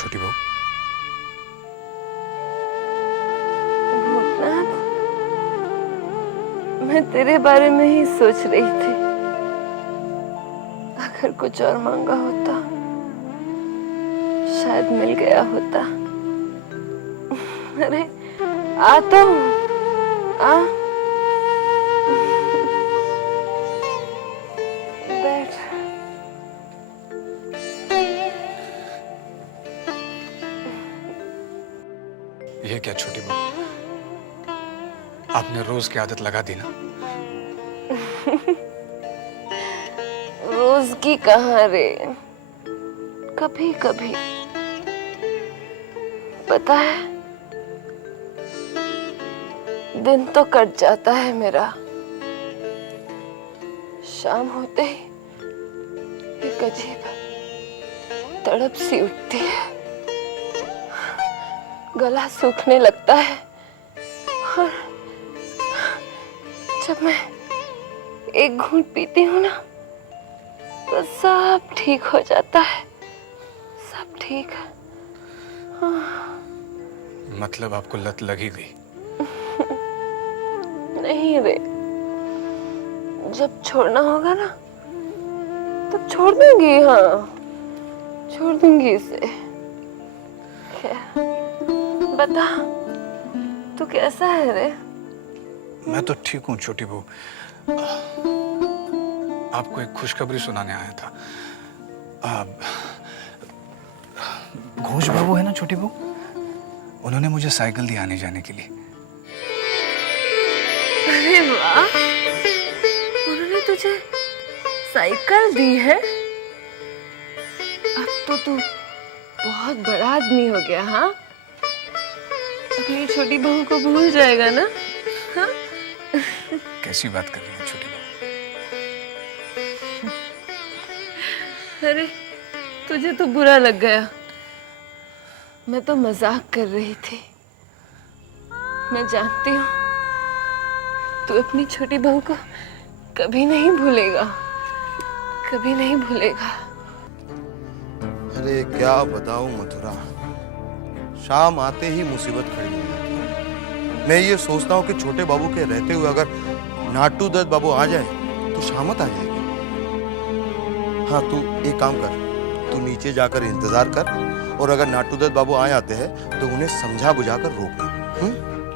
छोटी बहू? भूतनाथ, मैं तेरे बारे में ही सोच रही थी। अगर कुछ और मांगा होता शायद मिल गया होता। अरे आता हूँ। आ बैठ। ये क्या छोटी बहू, आपने रोज की आदत लगा दी ना? रोज की कहाँ रे, कभी कभी। पता है, दिन तो कट जाता है मेरा, शाम होते ही एक अजीब तड़प सी उठती है, गला सूखने लगता है और जब मैं एक घूंट पीती हूँ ना तो सब ठीक हो जाता है, सब ठीक। मतलब आपको लत लगी गई? नहीं रे, जब छोड़ना होगा ना तब छोड़ दूंगी। हाँ, छोड़ दूंगी इसे। बता, तू कैसा है रे? मैं तो ठीक हूँ छोटी बहू। आपको एक खुशखबरी सुनाने आया था। घोष बाबू है ना छोटी बहू, उन्होंने मुझे साइकिल दी आने जाने के लिए। अरे वाह, उन्होंने तुझे साइकिल दी है? अब तो तू बहुत बड़ा आदमी हो गया। हाँ, अपनी छोटी बहू को भूल जाएगा ना? हाँ? कैसी बात कर रही है छोटी बहू? अरे तुझे तो बुरा लग गया, मैं तो मजाक कर रही थी। मैं जानती हूँ तू अपनी छोटी बहू को कभी नहीं भूलेगा, कभी नहीं भूलेगा। अरे क्या बताऊं मथुरा, शाम आते ही मुसीबत खड़ी हो जाती है। मैं ये सोचता हूँ कि छोटे बाबू के रहते हुए अगर नाटू दत्त बाबू आ जाए तो शामत आ जाएगी। हाँ, तू एक काम कर, तू नीचे जाकर इंतजार कर और अगर नाटू दत्त बाबू आ जाते हैं तो उन्हें समझा बुझाकर रोकना।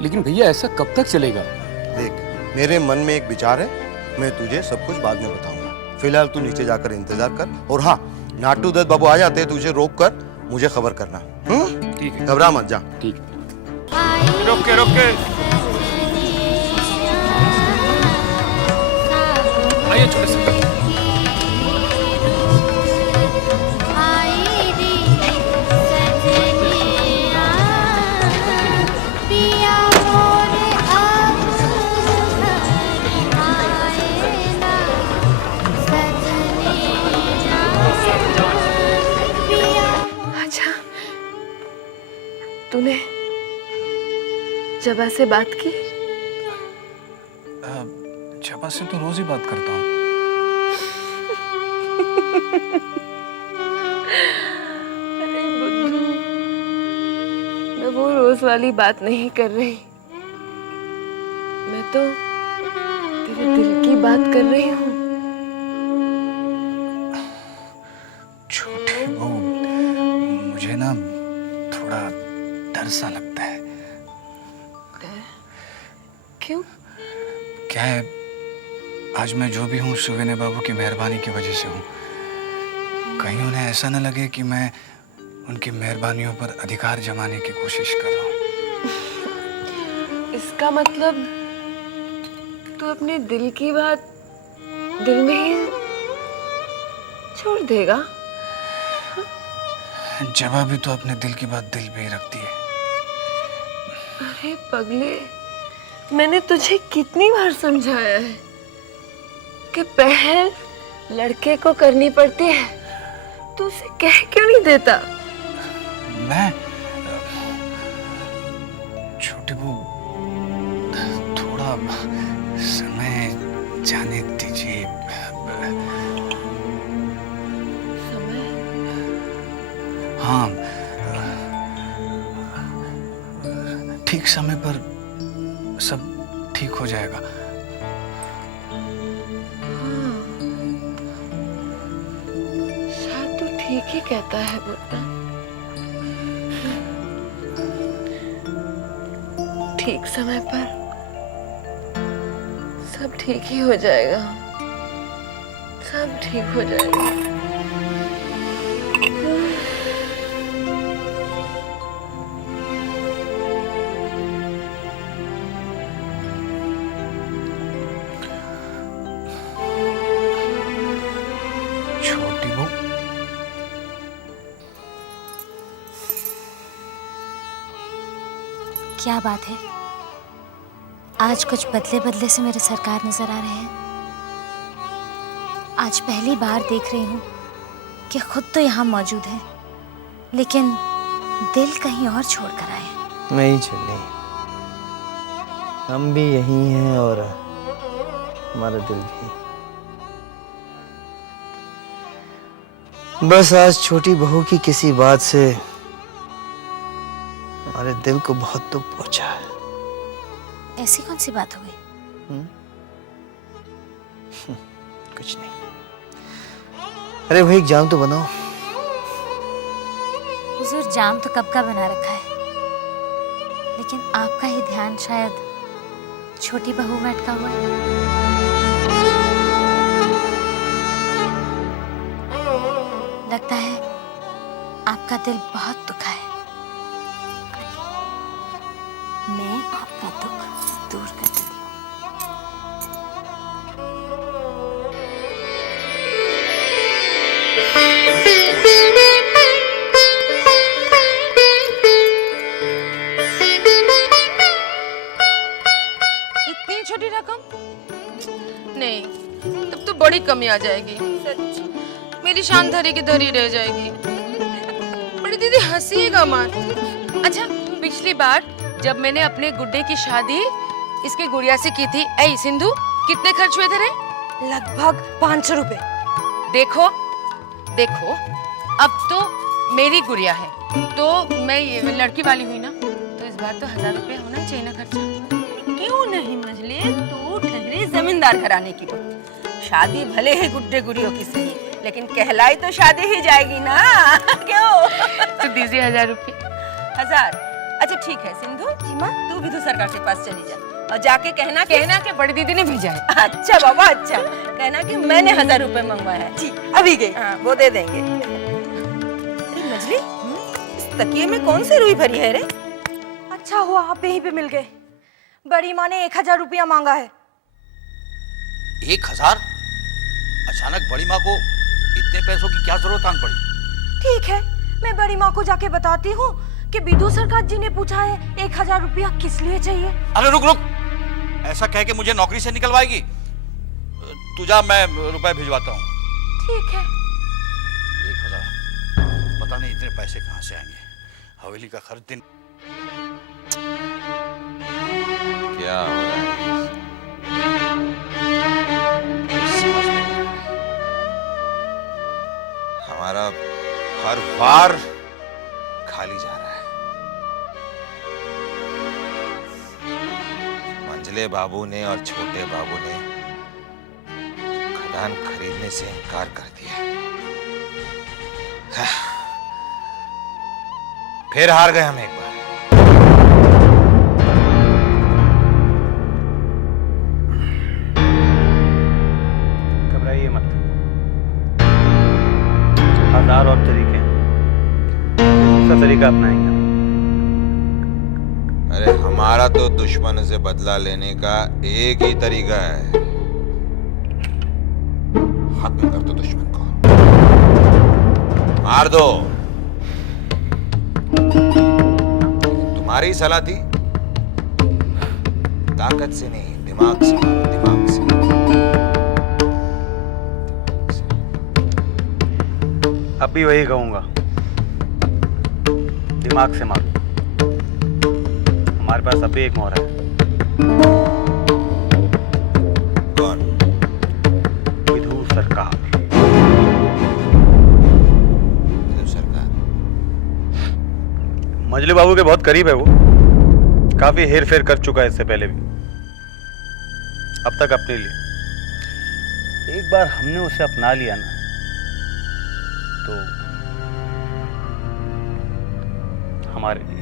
लेकिन भैया ऐसा कब तक चलेगा? देख, मेरे मन में एक विचार है, मैं तुझे सब कुछ बाद में बताऊंगा। फिलहाल तू नीचे जाकर इंतजार कर और हाँ, नाटू दत्त बाबू आ जाते हैं तुझे रोक कर मुझे खबर करना। ठीक है, घबरा मत, जा। ठीक। रोक के आइए छोटे से। अच्छा, तूने जबा से बात की? जबा से तो रोज ही बात करता हूँ। अरे बुद्धू, मैं वो रोज वाली बात नहीं कर रही, मैं तो तेरे दिल की बात कर रही हूँ। छोटी बहू, मुझे ना थोड़ा डर सा लगता है। क्यों? क्या है, आज मैं जो भी हूँ सुवेने बाबू की मेहरबानी की वजह से हूँ। कहीं उन्हें ऐसा न लगे कि मैं उनकी मेहरबानियों पर अधिकार जमाने की कोशिश कर रहा हूँ। इसका मतलब तू अपने दिल की बात दिल में ही छोड़ देगा? जबा भी तो अपने दिल की बात दिल पे ही रखती है। अरे पगले, मैंने तुझे कितनी बार समझाया है कि पहल लड़के को करनी पड़ती है, तू उसे कह क्यों नहीं देता? मैं छोटी बहू, थोड़ा समय जाने दीजिए। समय? हाँ, समय पर सब ठीक हो जाएगा। शायद तू ठीक ही कहता है बेटा। ठीक समय पर सब ठीक ही हो जाएगा। सब ठीक हो जाएगा। छोटी बहू, क्या बात है? आज कुछ बदले बदले से मेरे सरकार नजर आ रहे हैं। आज पहली बार देख रही हूँ कि खुद तो यहाँ मौजूद है, लेकिन दिल कहीं और छोड़ कर आए। नहीं चली, हम भी यही हैं और हमारा दिल भी। बस आज छोटी बहू की किसी बात से हमारे दिल को बहुत दुख पहुंचा है। ऐसी कौन सी बात हो गई? कुछ नहीं। अरे भाई एक जाम तो बनाओ। हुजूर जाम तो कब का बना रखा है, लेकिन आपका ही ध्यान शायद छोटी बहू में अटका हुआ है। लगता है आपका दिल बहुत दुखा है। मैं आपका दुख दूर कर देती हूँ। इतनी छोटी रकम? नहीं, तब तो बड़ी कमी आ जाएगी। सच मेरी शान धरी की धरी रह जाएगी। बड़ी दीदी हंसीएगा मत। अच्छा, पिछली बार जब मैंने अपने गुड्डे की शादी इसके गुड़िया से की थी, ऐ सिंधु, कितने खर्च हुए थे रे? लगभग 500 रुपए। देखो देखो, अब तो मेरी गुड़िया है, तो मैं ये लड़की वाली हुई ना, तो इस बार तो 1000 रुपए होना चाहिए ना खर्चा। क्यों नहीं मजले, तू ठहरी जमींदार घराने की हो। शादी भले ही गुड्डे गुड़ियों की सही, लेकिन कहलाई तो शादी ही जाएगी ना। क्यों? तो दीजिए 1000 रुपए। 1000? अच्छा ठीक है सिंधु, तू विधु सरकार के पास चली जा और जाके कहना कि बड़ी दीदी ने भेजा है। अच्छा बाबा, अच्छा कहना कि मैंने 1000 रुपए मंगवाया है। ठीक, अभी गई। हाँ, वो दे देंगे। अरे मजली, इस तकिए में कौन सी रुई भरी है रे? अच्छा हुआ आप यहीं पे मिल गए। बड़ी माँ ने 1000 रुपया मांगा है। 1000? अचानक बड़ी माँ को इतने पैसों की क्या जरूरत आन पड़ी? ठीक है, मैं बड़ी माँ को जाके बताती हूँ कि विधु सरकार जी ने पूछा है 1000 रुपया किस लिए चाहिए। अरे रुक रुक, ऐसा कह के मुझे नौकरी से निकलवाएगी? तू जा, मैं रुपए भिजवाता हूँ। ठीक है। 1000? पता नहीं इतने पैसे कहाँ से आएंगे। हवेली का खर्च दिन। क्या हो रहा है? समझ में नहीं आ रहा है। हमारा हर बार खाली जा रहा है। मंझले बाबू ने और छोटे बाबू ने खदान खरीदने से इनकार कर दिया। फिर हार गए हम एक बार। घबराइए मत, 1000 और तरीके हैं, दूसरा तरीका अपनाएंगे। अरे हमारा तो दुश्मन से बदला लेने का एक ही तरीका है, खत्म कर दो दुश्मन को, मार दो। तुम्हारी सलाह थी, ताकत से नहीं, दिमाग से मारो, दिमाग से। अब भी वही कहूंगा, दिमाग से मारो। हमारे पास अभी एक मोहर है। कौन? विधु सरकार। विधु सरकार? मजलू बाबू के बहुत करीब है वो। काफी हेर फेर कर चुका है इससे पहले भी, अब तक अपने लिए। एक बार हमने उसे अपना लिया ना तो हमारे लिए।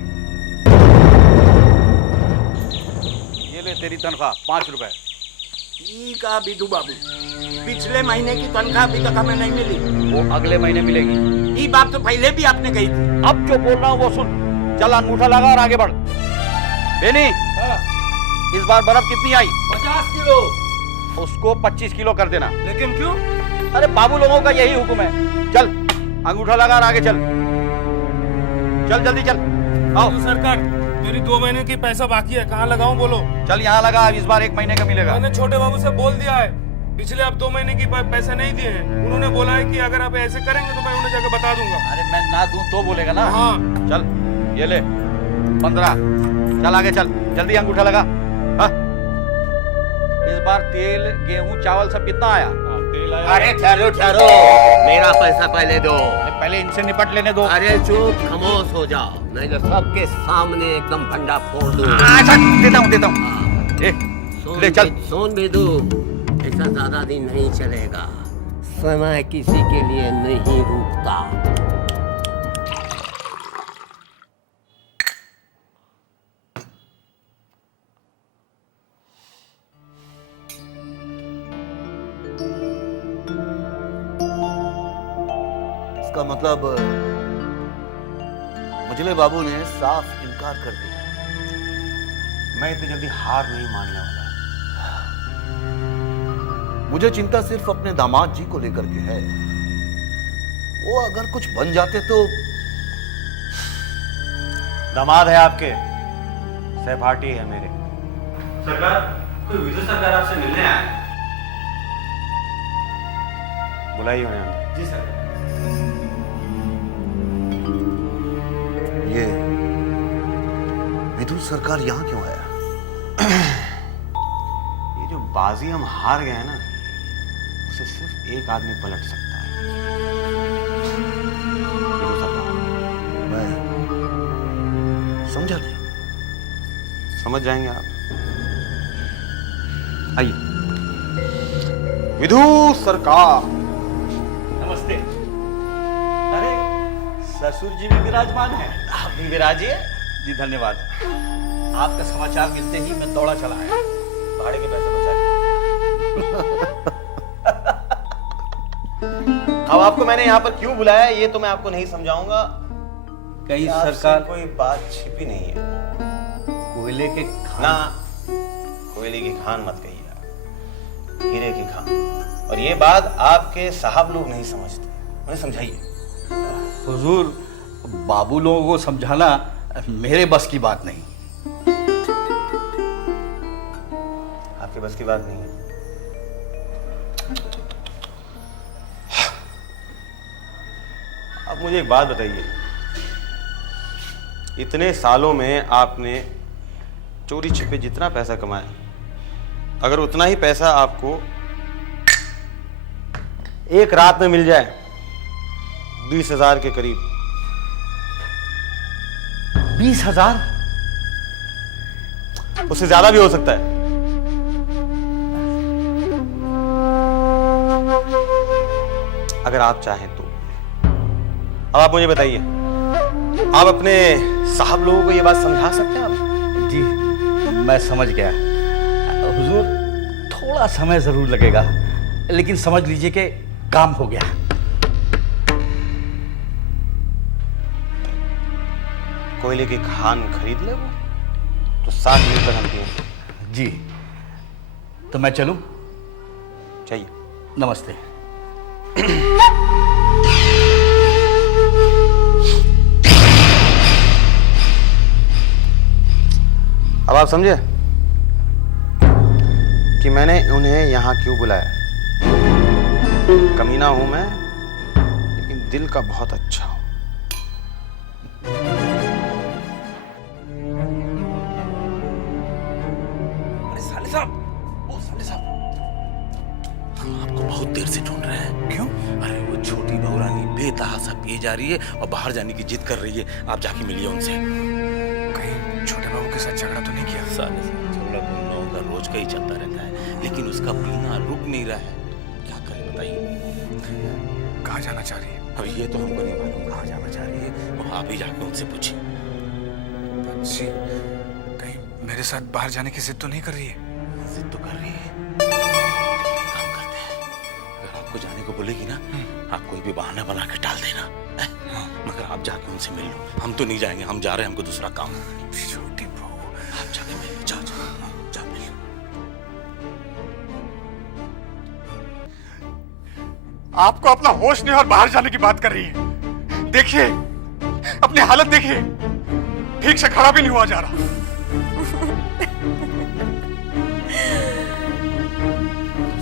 ये ले तेरी तनख्वाह 5 रुपए। ठीक है बिदू बाबू, पिछले महीने की तनख्वाह अभी तक हमें नहीं मिली। वो अगले महीने मिलेगी। ये बात तो पहले भी आपने कही थी। अब जो बोल रहा हूँ वो सुन। चल अंगूठा लगा और आगे बढ़। बेनी, इस बार बर्फ कितनी आई? 50 किलो। उसको 25 किलो कर देना। लेकिन क्यों? अरे बाबू लोगों का यही हुक्म है। चल अंगूठा लगा और आगे चल। चल जल्दी चल। आओ। सरकार, मेरी 2 महीने की पैसा बाकी है, कहाँ लगाऊं बोलो? चल यहाँ लगा, इस बार 1 महीने का मिलेगा। मैंने छोटे बाबू से बोल दिया है, पिछले अब 2 महीने की पैसे नहीं दिए हैं। उन्होंने बोला है कि अगर आप ऐसे करेंगे तो मैं उन्हें जाकर बता दूंगा। अरे मैं ना दूं तो बोलेगा ना। हाँ। चल ये ले 15। चल आगे चल, जल्दी अंगूठा लगा। हाँ? इस बार तेल, गेहूं, चावल सब कितना आया? तेल आया। अरे ठहरो ठहरो, मेरा पैसा पहले दो। पहले इनसे निपट लेने दो। अरे चुप, खामोश हो जाओ, नहीं तो सबके सामने एकदम भंडा फोड़ दूं। अच्छा देता हूँ। ले चल। सोन बिदू, ऐसा ज्यादा दिन नहीं चलेगा। समय किसी के लिए नहीं रुकता। इसका मतलब मुजले बाबू ने साफ इनकार कर दिया। मैं इतनी जल्दी हार नहीं मानने वाला। मुझे चिंता सिर्फ अपने दामाद जी को लेकर के है। वो अगर कुछ बन जाते तो। दामाद है आपके, सहपाठी है मेरे। सरकार, कोई विदु सरकार आपसे मिलने आया है। बुलाइए उन्हें। जी सर। ये विदु सरकार यहाँ क्यों आया? ये जो बाजी हम हार गए हैं ना, उसे सिर्फ एक आदमी पलट सकता है। विदु सरकार। मैं समझा नहीं। समझ जाएंगे आप। आइए। विदु सरकार। नमस्ते। अरे ससुर जी भी विराजमान है। आप भी विराजिए। जी धन्यवाद। आपका समाचार मिलते ही मैं दौड़ा चला आया। भाड़े के पैसे बचा लिए। अब आपको मैंने यहाँ पर क्यों बुलाया ये तो मैं आपको नहीं समझाऊंगा। कहीं सरकार सरकार कोई बात छिपी नहीं है। कोयले के ना, कोयले की खान मत कहिए आप, हीरे की खान। और ये बात आपके साहब लोग नहीं समझते, उन्हें समझाइए। हुजूर, बाबू लोगों को समझाना मेरे बस की बात नहीं। आपके बस की बात नहीं है। आप मुझे एक बात बताइए, इतने सालों में आपने चोरी छिपे जितना पैसा कमाया, अगर उतना ही पैसा आपको एक रात में मिल जाए 20,000 के करीब। 20,000? उससे ज्यादा भी हो सकता है। अगर आप चाहें तो। अब आप मुझे बताइए, आप अपने साहब लोगों को ये बात समझा सकते हैं आप? जी मैं समझ गया। हुजूर, थोड़ा समय जरूर लगेगा, लेकिन समझ लीजिए कि काम हो गया। कोयले की खान खरीद ले वो, तो साथ मिलकर हम पिए। जी तो मैं चलूं? चाहिए। नमस्ते। अब आप समझे कि मैंने उन्हें यहां क्यों बुलाया। कमीना हूं मैं, लेकिन दिल का बहुत अच्छा हूं। साले साहब, ओ साले साहब, हम आपको बहुत देर से ढूंढ रहे हैं। क्यों? अरे वो छोटी बहुरानी बेतहासा पिए जा रही है और बाहर जाने की जिद कर रही है। आप जाके मिलिए उनसे। कहीं छोटे बाबू के साथ झगड़ा तो नहीं किया? साले साहब, झगड़ा तो उन लोगों का रोज का ही चलता रहता है, लेकिन उसका पीना रुक नहीं रहा है। क्या करें बताइए। कहाँ जाना चाह रही है? अब ये तो हमको नहीं मालूम कहाँ जाना चाह रही है, और आप ही जाके उनसे पूछिए। बंसी कहीं मेरे साथ बाहर जाने की जिद तो नहीं कर रही है? जिद तो कर रही है। काम करते हैं, अगर आपको जाने को बोलेगी ना, आप कोई भी बहाना बना के टाल देना, मगर आप जाके उनसे मिल लो। हम तो नहीं जाएंगे, हम जा रहे हैं, हमको दूसरा काम है। छोटी बहू, आप जाके मिल लो, जाओ जाओ जा मिल लो। आपको अपना होश नहीं और बाहर जाने की बात कर रही है। देखिए अपनी हालत देखिए, ठीक से खड़ा भी नहीं हुआ जा रहा।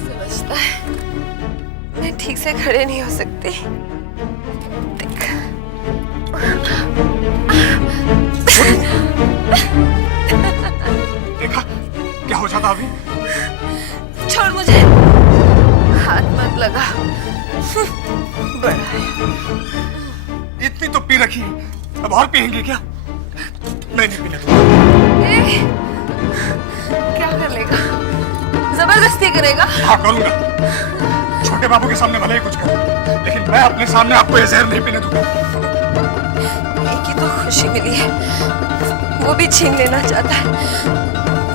समझता है मैं ठीक से खड़े नहीं हो सकती। देख। देखा क्या हो जाता अभी? छोड़ मुझे, हाथ मत लगा। बड़ा है। इतनी तो पी रखी, अब और पियेंगे क्या? मैं नहीं पीने दूंगा। क्या कर लेगा? जबरदस्ती करेगा? हाँ करूंगा। छोटे बाबू के सामने भले ही कुछ करूं, लेकिन मैं अपने सामने आपको ये जहर नहीं पीने दूंगा। एक ही तो खुशी मिली है, वो भी छीन लेना चाहता है।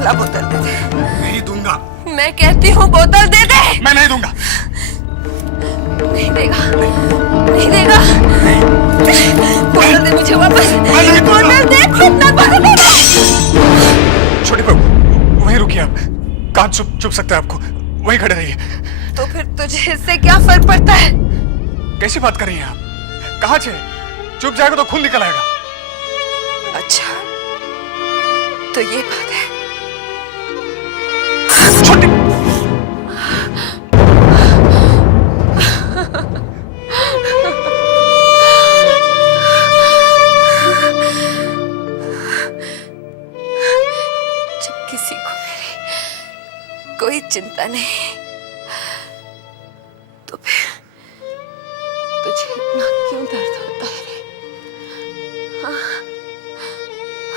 ला बोतल दे दे। नहीं दूंगा। मैं कहती हूँ बोतल दे दे। मैं नहीं दूंगा। नहीं देगा, नहीं देगा। बोतल दे मुझे वापस। बोतल दे, खुद ना बोतल दे दे। छोटे बाबू वहीं रुकिए आप, कहाँ चुप सकते हैं आपको, वहीं खड़े रहिए। तो फिर तुझे इससे क्या फर्क पड़ता है? कैसी बात कर रही हैं आप? कहाँ से? चुप जाएगा तो खून निकल आएगा। अच्छा तो ये बात है। छोटी जब किसी को मेरी कोई चिंता नहीं, तो फिर तुझे इतना क्यों दर्द होता है रे? हाँ?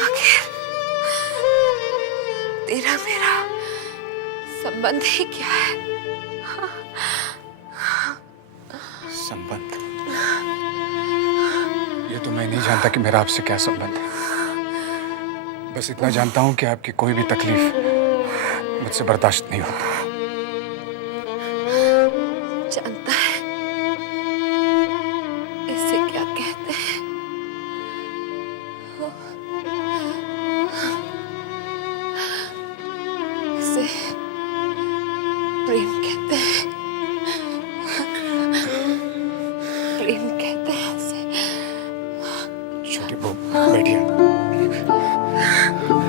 आखिर तेरा मेरा संबंध ही क्या है? संबंध? ये तो मैं नहीं जानता कि मेरा आपसे क्या संबंध है। बस इतना जानता हूं कि आपकी कोई भी तकलीफ मुझसे बर्दाश्त नहीं होती।